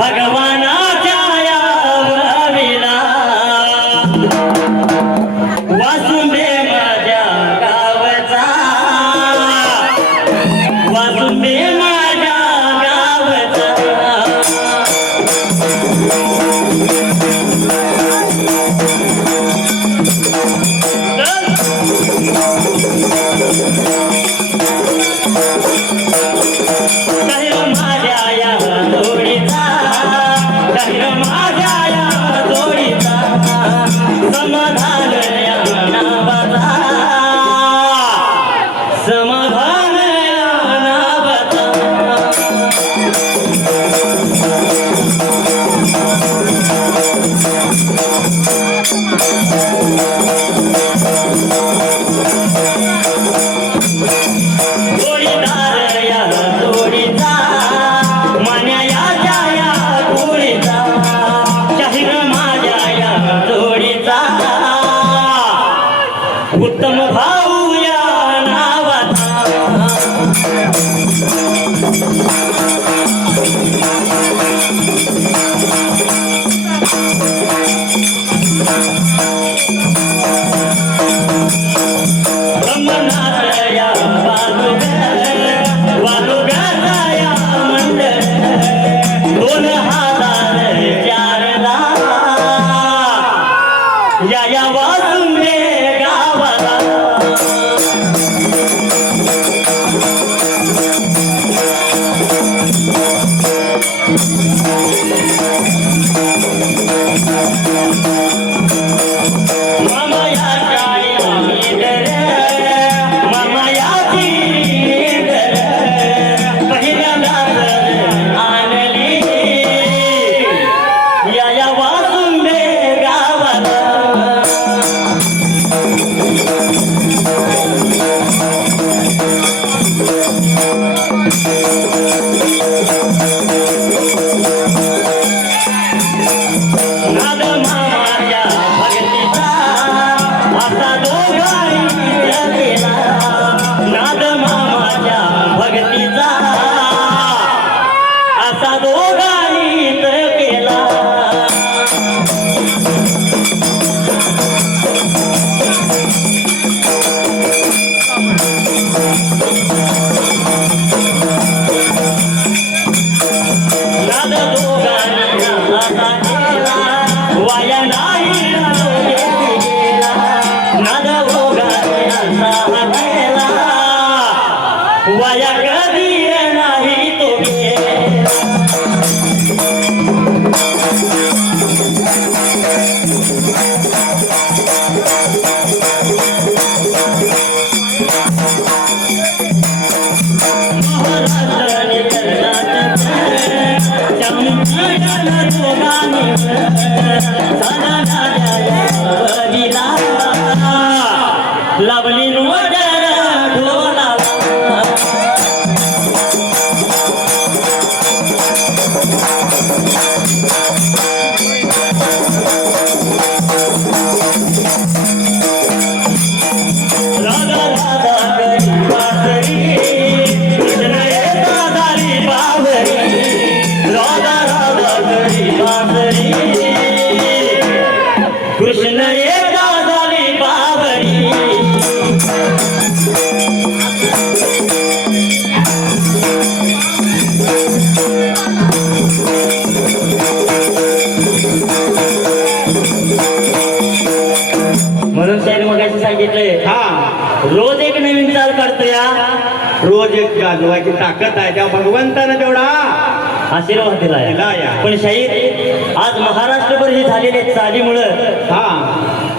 भगवानाच्या याविला वासुंबे माझ्या गावचा वासुंबे माझ्या गावचा उत्तम भाऊ या नावाचा ब्रह्मनाथ या वालुगाचा या मंडळ 2004ला या वासुंबे गावाला मामा या काळी मामा याची पहिल्यांदा आणली या वासुंबे गावाला नाद मामाच्या भक्तीचा असा दोघांनी केला नाद मामाच्या भक्तीचा असा दोघांनी केला नाद दोघांनी असा केला वाया नाही गेला नाद दोघांनी असा केला वाया कधी नाही तो गेला महाराष्ट्राने कर्नाटक चमकीला दोघांनी सदा नाद्याला लावली नोडर ढोलाला राधा राधा करी वासरी कृष्ण येता दारी बावरी राधा राधा करी वासरी कृष्ण येता दारी बावरी म्हणून त्याने मगाशी सांगितलंय रोज एक नवीन चाल काढतोय रोज एक गाजवायची ताकद आहे त्या भगवंतानं तेवढा आशीर्वाद दिलाय पण शाहीर आज महाराष्ट्रभर ही झालेल्या चालीमुळं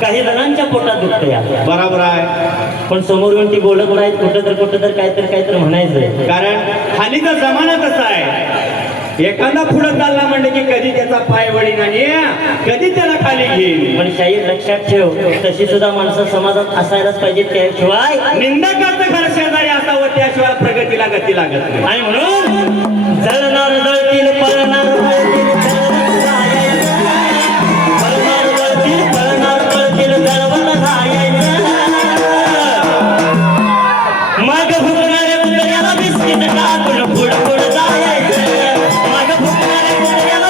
काही जणांच्या पोटात दुखतंय बरोबर आहे पण समोर येऊन ती बोलत नाहीत कुठं तर काहीतरी म्हणायचंय कारण खालीचा जमाना कसा आहे एखादा पुढं चालला म्हणलं की कधी त्याचा पाय वळीन आणि कधी त्याला खाली घेईल पण शाहीर लक्षात ठेव तशी सुद्धा माणसं समाजात असायलाच पाहिजे त्याशिवाय निंदकाचं घर शेजारी असावं त्याशिवाय प्रगतीला गती लागत नाही आणि म्हणून जळणार जळतील पळणार पळतील जळवत जायचं मग भुकणाऱ्या पुतळ्याला बिस्किट टाकून पुढं जायचं मग भुकणाऱ्या पुतळ्याला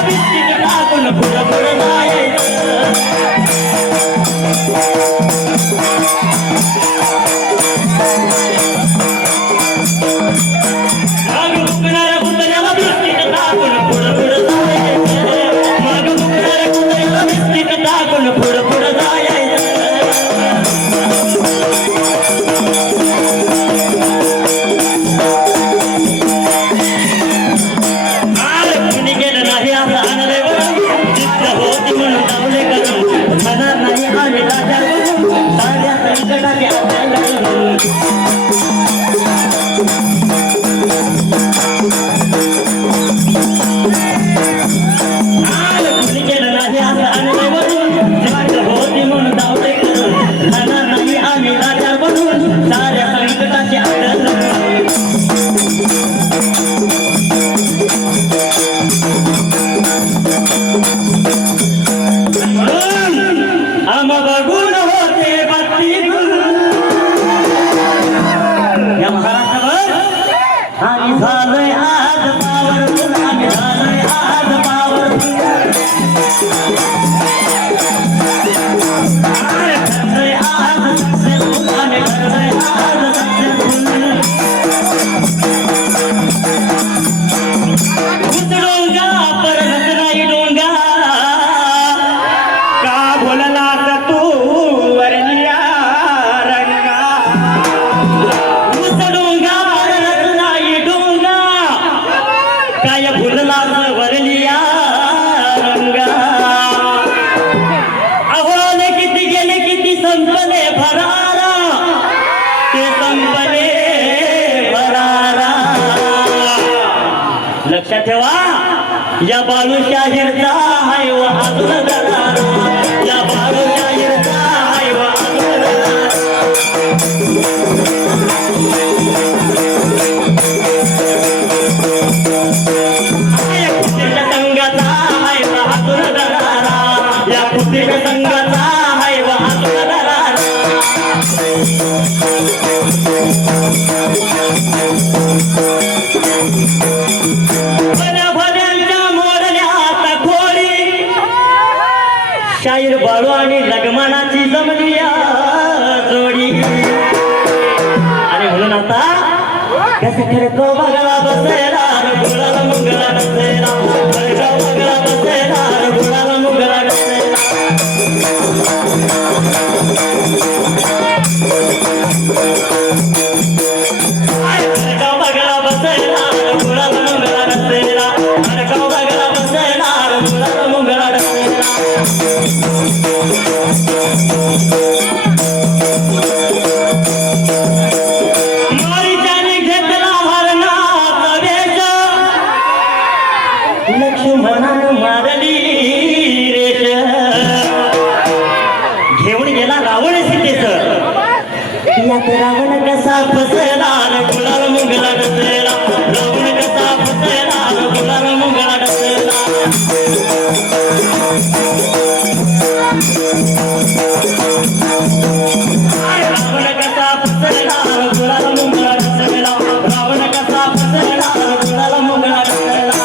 डोंगा परत नाही डोंगा का बोलला तू वर्णिया रंगा डोंगा परत नाही डोंगा काय भुलला वरलिया रंगा अहोले किती गेले किती संपले भरारा ते संपले भरारा लक्षात ठेवा या बाळू शाहीरचा हाय व अजून दरारा या बाळू शाहीरचा हाय व अजून दरारा या कुस्तीच्या संघाचा हाय व अजून दरारा या कुस्तीच्या संघाचा हाय व अजून दरारा भल्या मोरल्यात घोडी शाहीर बाळू आणि लगमानाची जमली या जोडी आणि म्हणून आता कसं खडको बगळा बसेला गुळाला मुंगळा नसेला खडको बगळा बसेला गुळाला मुंगळा नसेला खडको बगळा बसेला गुळाला मुंगळा नसेला खडको बगळा बसेला गुळाला मुंगळा नसेला मारीच्याने घेतला भरणाचा वेश लक्ष्मणानं मारली रेष घेऊन गेला रावण सीतेच यात रावण कसा फसला गुलाल मुंगला डसला रावण कसा फसला गुलाल मुंगला डसला रावण कसा फसला गुलाल मुंगला डसला रावण कसा फसला गुलाल मुंगला डसला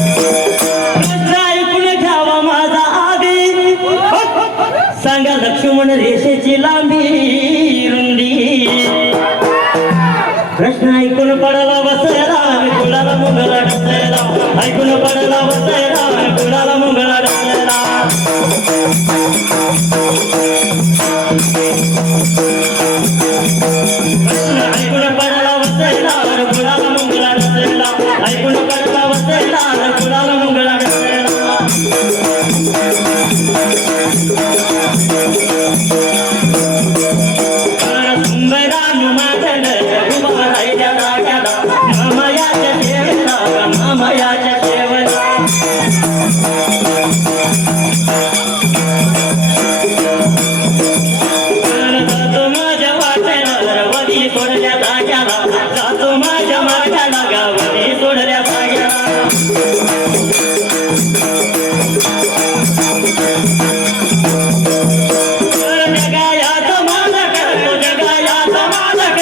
कृष्ण ऐकून घ्यावा माझा आधी सांगा लक्ष्मण रेषेची लांबी रुंदी कृष्ण ऐकून पडला बसला गुलाला मुंगला डसला ऐकून पडला बसला गुलाला मुंगला डसला कृष्ण ऐकून पडला बसला गुलाला मुंगला डसला ऐकून पडला बसला गुलाला मुंगला डसला सुंदरानु मागण उभा राहिल्या जाग्याला मामयाच्या शेवला मामयाच्या शेवला जातो माझ्या वाट्याला वली सोडल्या जाग्याला जातो माझ्या मार्गाला गावली सोडल्या जाग्याला जगायाचा मालक तो जगायाचा मालक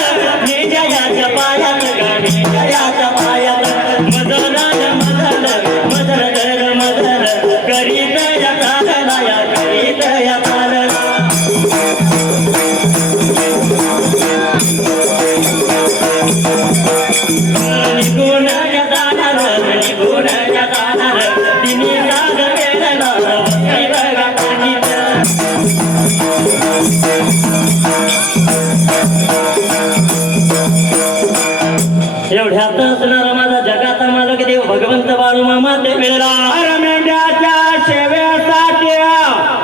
जयाच्या पायात गाडी जयाच्या पायात मदन मदन मदन कर मदन करीत या कालला या करीत या कालला निघून जाणार निघून जाणार तिने राग वेळला बघा पाणीत एवढ्यात असणारा माझा जगाचा मालक देव भगवंत बाळू मामा ते मिळला मेंढ्याच्या शेवेसाठी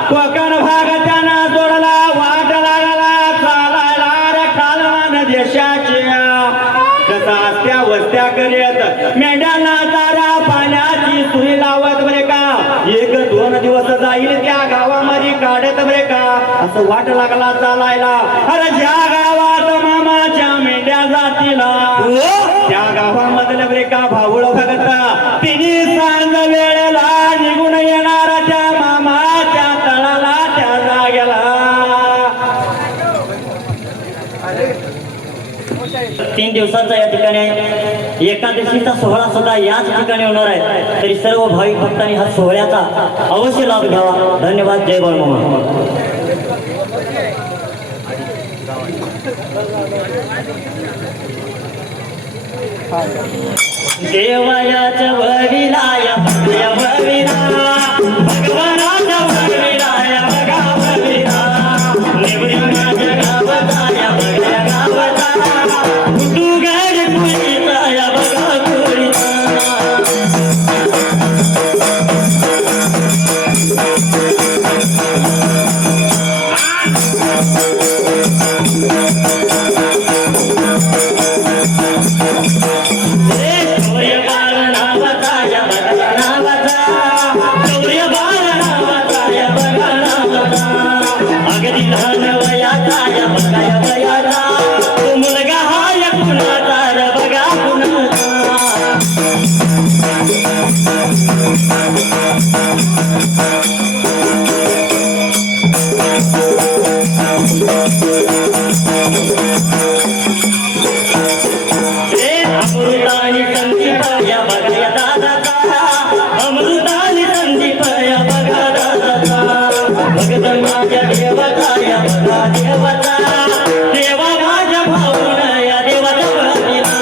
कोकण भाग त्यांना जोडला वाट लागला चालायला रे खालवान देशाची कसा असत्या वस्त्या करीत मेंढ्यांना चारा पाण्याची सुई लावत बरे का एक दोन दिवस जाईल त्या गावामध्ये काढत बरे का असं वाट लागला चालायला अरे ज्या गावात मामाच्या मेंढ्या जातीला त्या गावामधलं बरे का भाऊळ भगत तिने सांग वेळेला निघून येणार त्या मामाच्या तळाला त्या जागेला 3 दिवसांचा या ठिकाणी एकादशीचा सोहळा सुद्धा याच ठिकाणी होणार आहे तरी सर्व भाविक भक्तांनी हा सोहळ्याचा अवश्य लाभ घ्यावा धन्यवाद जय बाळू मामा देवायाच्या वडिलाया बघा वडिला भगवानाच्या वडिलाया बघा वडिला निवडी माझ्या गावाताया बघा गावाता तू गड कुळीताया बघा कुळीता अमृतानी संदीप या बघा दादाचा अमृतानी संदीप या बघा दादाचा भगत माझ्या देवता या बघा देवता देवा माझ्या भाऊन या देवाच्या भक्तीला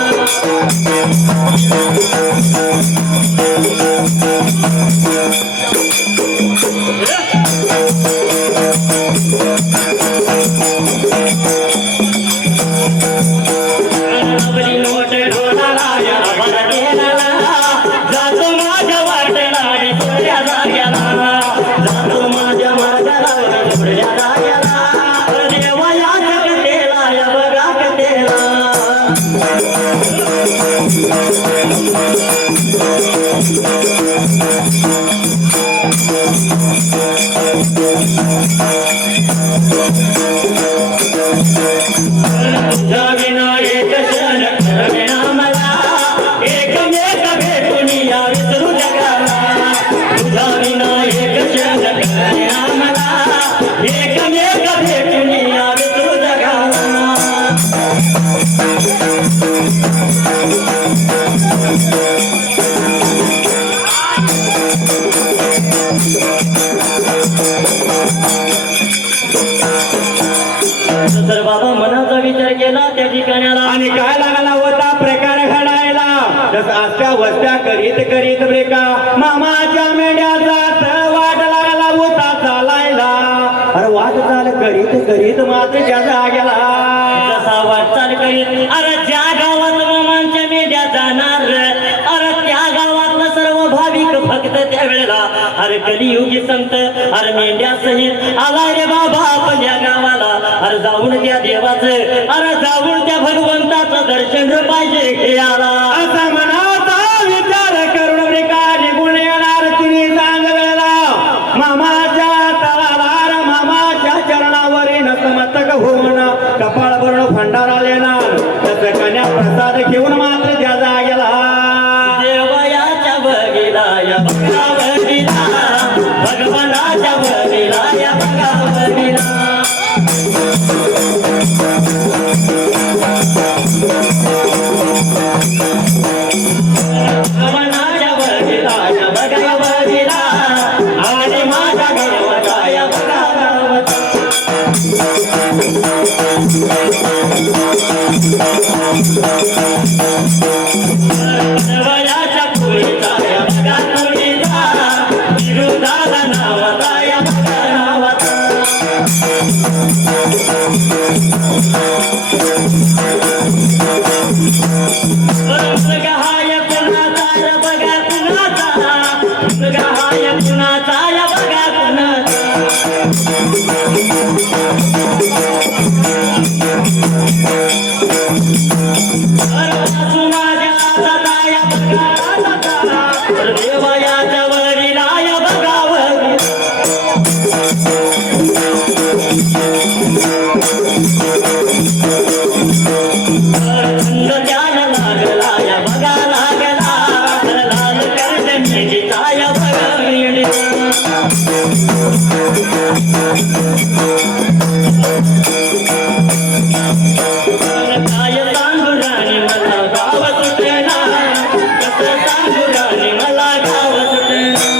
तर बाबा मनाचा विचार केला त्या ठिकाणाला आणि काय लागला होता प्रकार घडायला जस आस्त्या वस्त्या करीत करीत ब्रेका मामाच्या मेंढ्याचा वाट लागला होता चालायला अरे वाटचाल करीत करीत मात्र ज्याचा गेला जसा वाटचाल करीत अरे ज्या गावात मामांच्या मेंढ्या जाणार अरे त्या गावातला सर्व भाविक भक्त त्यावेळेला अरे कलियुगी संत अरे मेंढ्या सहित आला रे बाबा आपल्या गावाला अरे जाऊन त्या देवाचं अरे जाऊन त्या भगवंताचं दर्शन पाहिजे हे आला असा मनाचा विचार करून ब्रेका निघून येणार तिने सांगवेला मामाच्या तळाला मामाच्या चरणावरी नतमस्तक होऊन कपाळ भरून भंडारा लेणार तसं कन्या प्रसाद घेऊन मात्र ज्याचा गेला देवयाच्या बघिला या बघा बघिला भगवानाच्या बघिला या बघा बघिला भगवानाच्या बघिला या बघा बघिला आणि माझ्या गावाचा या बघा गावाचा देवयाच्या कुळीचा या बघा कुळीचा विरुद्धाला नावाचा या बघा नावाचा मुलगा हाय कुणाचा या बघा कुणाचा मुलगा हाय कुणाचा या बघा कुणाचा देवयाच्या वडिला या बघा छंद त्याला लागला या बघा लागला लाल कर्दनीचा या बघा काय सांगू राणी मला गाव सुटेना कसं सांगू राणी मला गाव सुटेना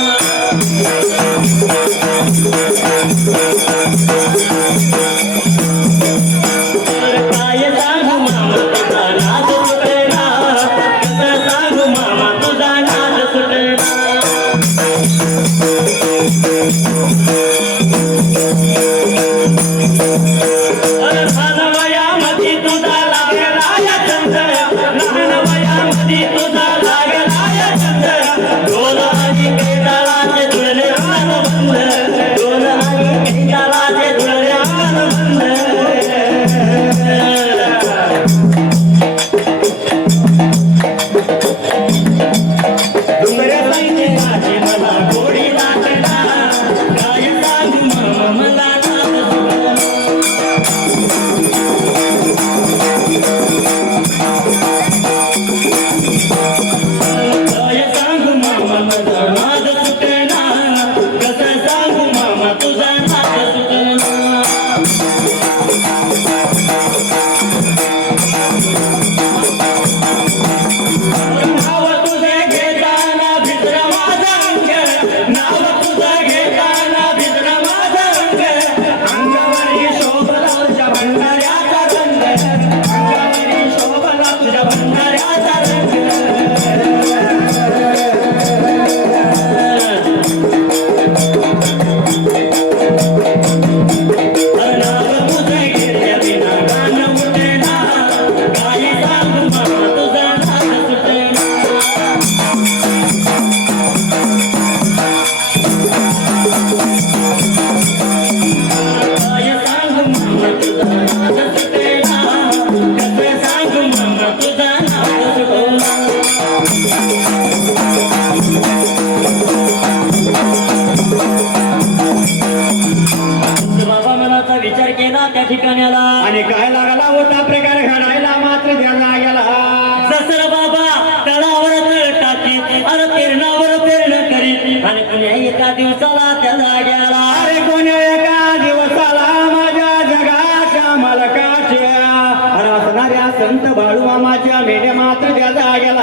आल्या संत बाळू मामाच्या मेंढ्या मात्र त्या जाग्याला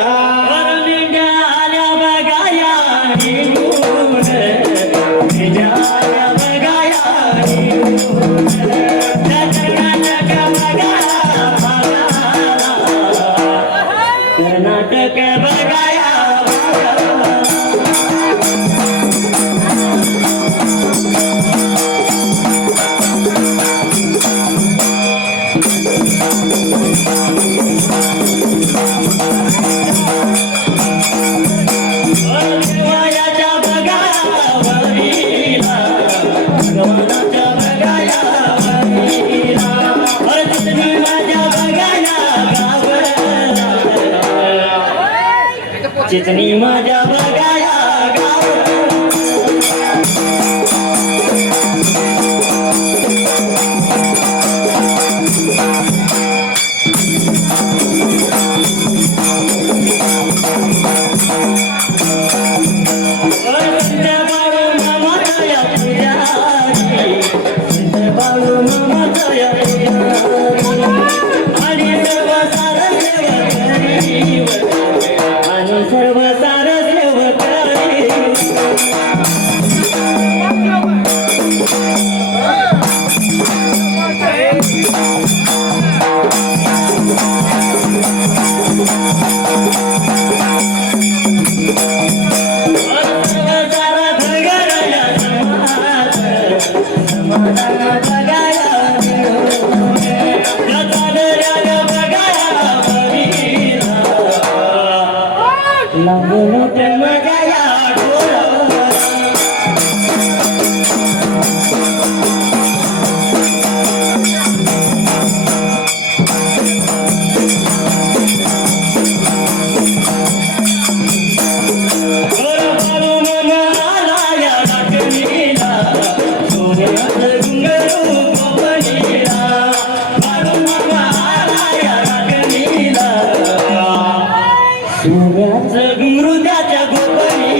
मेंढ्या आल्या बघाया निघून, मेंढ्या आल्या बघाया निघून. कर्नाटक बघाया भागाला, कर्नाटक बघाया भागाला. देवाच्या बघावरीला, भगवानाच्या बघावरीला, चितनी माझ्या बघाया गावला, चितनी माझ्या बघाया गावला. सर्व सार सेवकरी घुंगरुद्याच्या गोपनी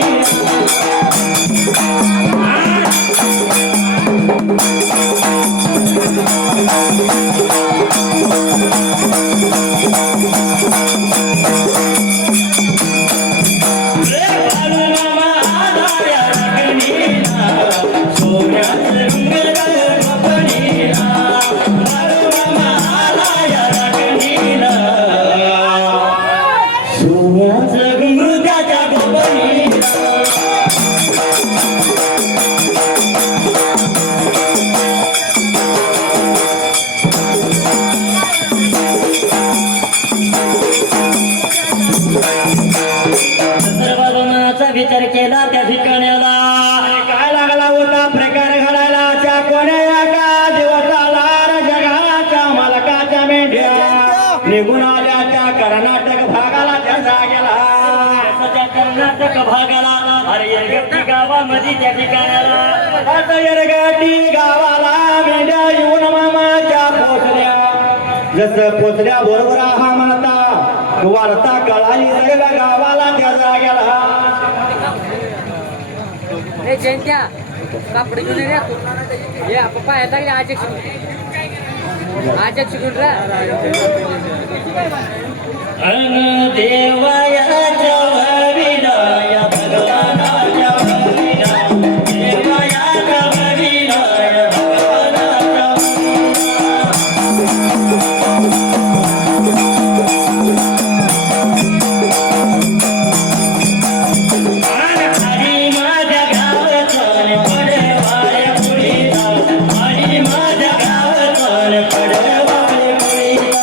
विचार केला त्या ठिकाणाला काय लागला होता प्रकार घडायला त्या कोण्या का दिवसाला जगाच्या मालकाच्या मेंढ्या निघून आल्या त्या कर्नाटक भागाला त्या जागेला त्या कर्नाटक भागाला अरे येरगट्टी गावामध्ये त्या ठिकाणाला आता येरगट्टी गावाला मेंढ्या येऊन मामाच्या पोचल्या जसं पोचल्या बरोबर हा म्हणता वार्ता कळाली सगळ्या गावाला त्या जागेला ए जयंत्या कापड घेऊन ये तू हे आपण पाहायला लागले आज एक शिकून रा अन देवायाच्या वडिलाया भगवानाच्या वडिला देवायाच्या वडिलाया भगवानाच्या हरी माझ्या गावाचं पडवाळे पुढीला हरी माझ्या गावाचं पडवाळे पुढीला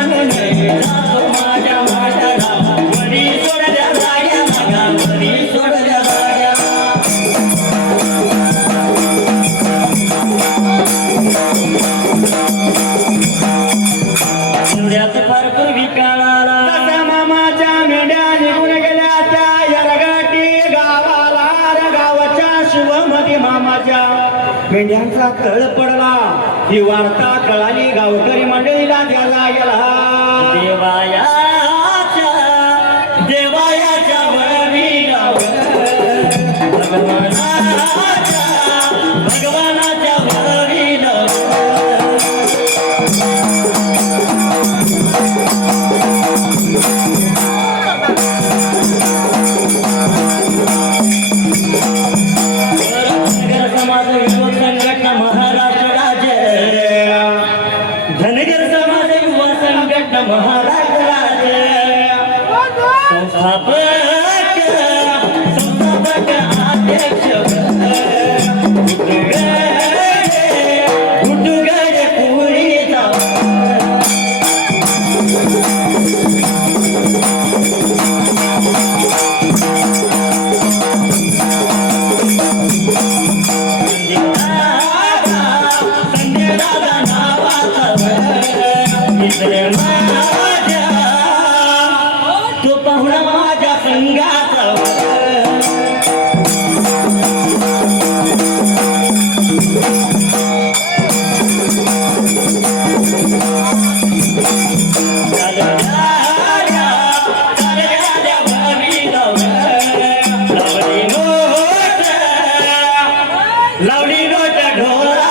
मानून जातो माझ्या वाट्याला वरी सोडल्या जाग्या मागा वरी सोडल्या जाग्या सूर्यात फार पूर्वी काळाला तसा मामाच्या मेंढ्या निघून गेल्या त्या यरगटी गावाला रे गावाच्या शिवमधी मामाच्या मेंढ्यांचा कळ पडला ही वार्ता कळाली गावकरी मंडळीला द्यायला गेला देवायाच्या वरी भगवानाच्या वरी समाज युवक संघटना महाराष्ट्र राज्य धनगर समाज युवा संघटना महाराष्ट्र राज्य संस्थापक अध्यक्ष गुड्डूगड पुरीचा संजय दादा नावाचा इकडे माझ्या तो पाहुणा माझ्या संघाचा लावली नोट ढोला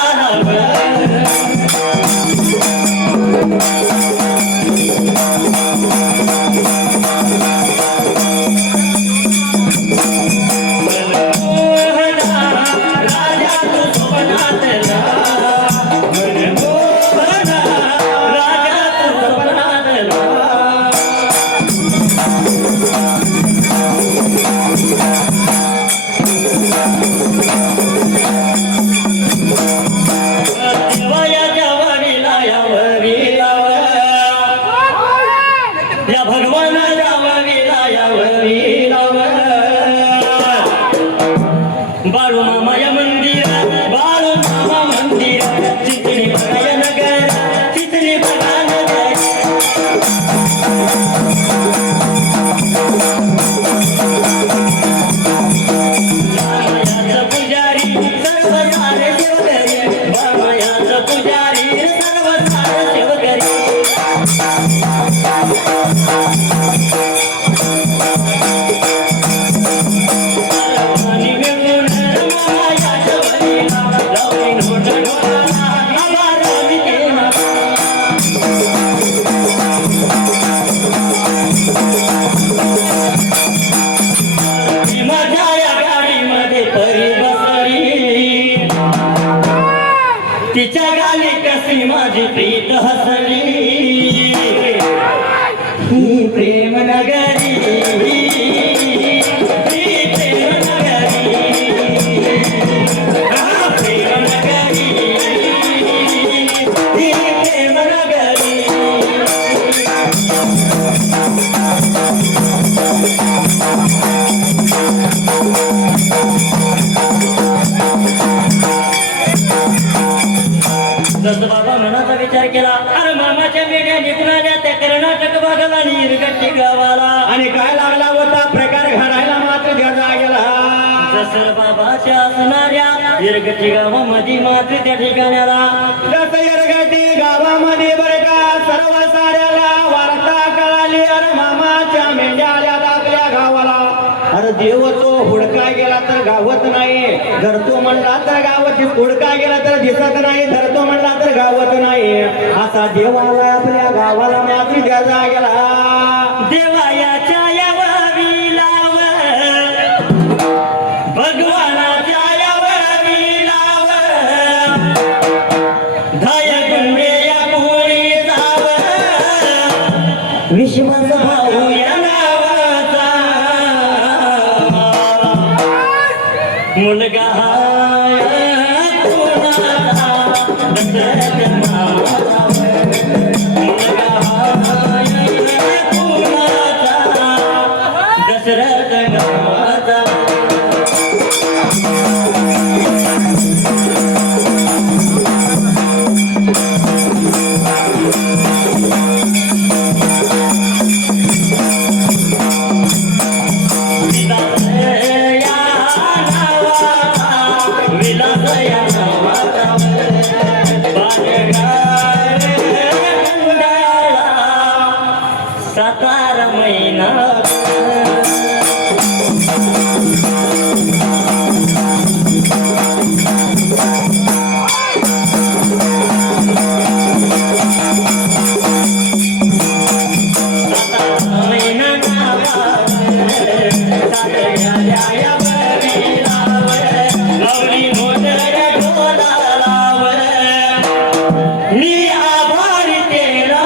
राजा तू स्वप्नात राजा तू स्वप्नात देवायाच्या वरीला या भगवानाच्या वरीला बाळू मामाया मंदिर बाळू मामा मंदिर चितळी बघाया नगर चितळी बघा नगर बामायाचं पुजारी सर्व सारे शिवकरी बामायाचं पुजारी सर्व सारे शिवकरी आणि मिळून मामायाच्या वरीला लावली नोट ढोलाला आभार मी केला माझ्या या गाडीमध्ये परी बसली तिच्या गाली कशी माझी प्रीत हसली ही प्रेम नगरी ही प्रेम नगरी प्रेम नगरी ही प्रेम नगरी जसं बाबा मनाचा विचार केला अरे मामाच्या मेढ्या निघून आल्या त्या कर्नाटक भागाला आणि इरगट्टी गावाला आणि काय लागला होता प्रकार घडायला मात्र द्यायला गेला जसं बाबाच्या असणाऱ्या इरगट्टी गावामध्ये मात्र त्या ठिकाणाला जसं यरगटी गावामध्ये बरं का सर्व साऱ्याला वार्ता कळाली अरे मामाच्या मेंढ्या आल्या आपल्या गावाला अरे देव तो हुडका गेला तर गावत नाही जर तो म्हणला तर गावात हुडका गेला तर दिसत नाही जर तो म्हणला तर गावत नाही असा देव आला आपल्या गावाला मात्र द्यायला गेला देवायाच्या यावी लाव भगवानाच्या यावी लाव धाय गुंडे या पोळी जाव विश्वास भाऊ या नावाचा मुलगा कुणाचा दशरथ मामाचा मुलगा सातारा महिना मी आभारी तेरा